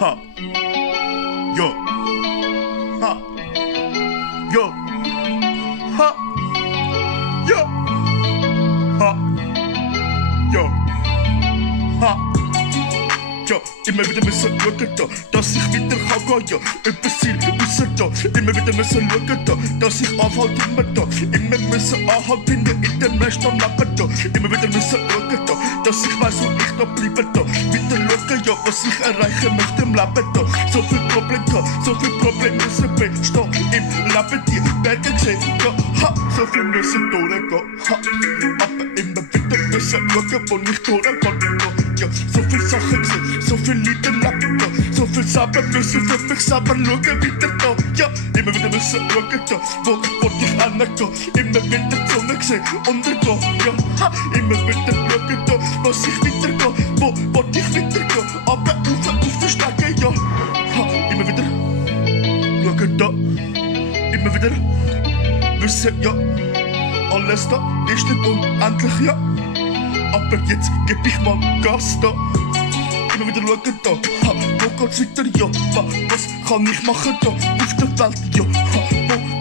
Ha. Yo. Ha. Yo. Ha. Yo. Ha. Yo. Ha. Ja, immer wieder müssen schauen da, dass ich weiter kann gehen, ja, etwas Ziel raus da. Immer wieder müssen schauen da, dass ich anhalte immer da. Immer müssen Anhalt finden in dem nächsten Leben da. Immer wieder müssen schauen da, dass ich weiss, wo ich noch bleibe da. Wieder schauen, ja, was ich erreichen möchte im Leben da. So viel Probleme gehabt, so viel Probleme müssen bestehen im Leben, die Berge gesehen, ja, ha, so viel müssen durchgehen, ha. Aber immer wieder müssen schauen, wo ich durchgehen kann. Ja, so viel Sachen gesehen, so viel Leute leben da, so viel selber müssen für mich selber schauen, wieder da. Ja, immer wieder müssen schauen da, wo ich hingehen. Immer wieder die Sonne gesehen, untergehen. Ja, ha, immer wieder schauen da, was ich weitergehe, wo ich weitergehen. Aber auf der Strecke, ja, ha, immer wieder schauen da, immer wieder wissen, ja, alles da ist nicht unendlich, ja. Aber jetzt geb ich mal Gas da. Immer wieder schauen da, ha, wo geht's weiter, ja, was kann ich machen da, auf der Welt, ja, ha,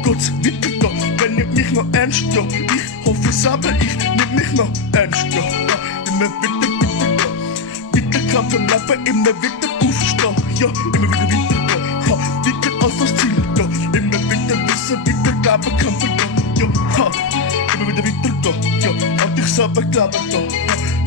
wo geht's weiter da, wenn ich mich noch ernst, ja, ich hoffe selber, ich nehm mich noch ernst, ja, ha, immer wieder da, weiter kämpfen, leben, immer wieder aufstehen, ja, immer wieder weiter da, ha, weiter als das Ziel da, immer wieder wissen, weiter leben, kämpfen da, ja, ha, immer wieder weiter da, ja, an dich selber glauben da.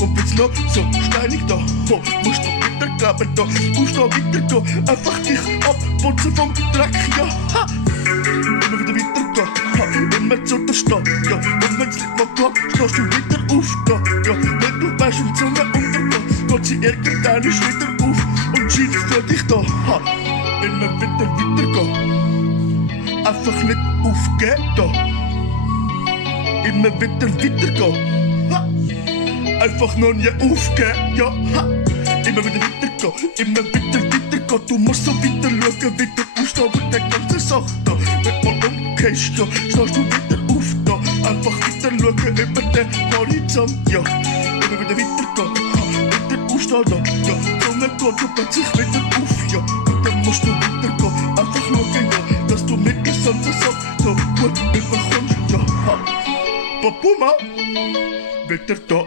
Und wenn's noch so steinig da, ho, musst du weiter glauben da, musst du weiter gehen, einfach dich abputzen vom Dreck, ja, ha. Immer wieder weiter gehen, ha, immer zu der Stadt, ja, und wenn's nicht mal klappt, stehst du wieder auf da, ja, wenn du weißt, in die Sonne untergeht, geht sie irgendeiner wieder auf und scheint für dich da, ha. Immer wieder weitergehen, einfach nicht aufgeben da, immer wieder weitergehen, ha. Einfach noch nie aufgeben, ja, ha. Immer wieder weitergehen, immer wieder weitergehen. Du musst so weiter schauen, wieder aufstehen und die ganze Sache da. Wenn du mal umgehst, ja, stehst du wieder auf da. Einfach weiter schauen über den Horizont, ja. Immer wieder weitergehen, ha. Wieder aufstehen da, ja. Die Sonne geht und bläht sich wieder auf, ja. Und dann musst du weitergehen, einfach schauen, ja, dass du mit der ganzen Sache so gut überkommst, ja, ha. Papuma, wieder da.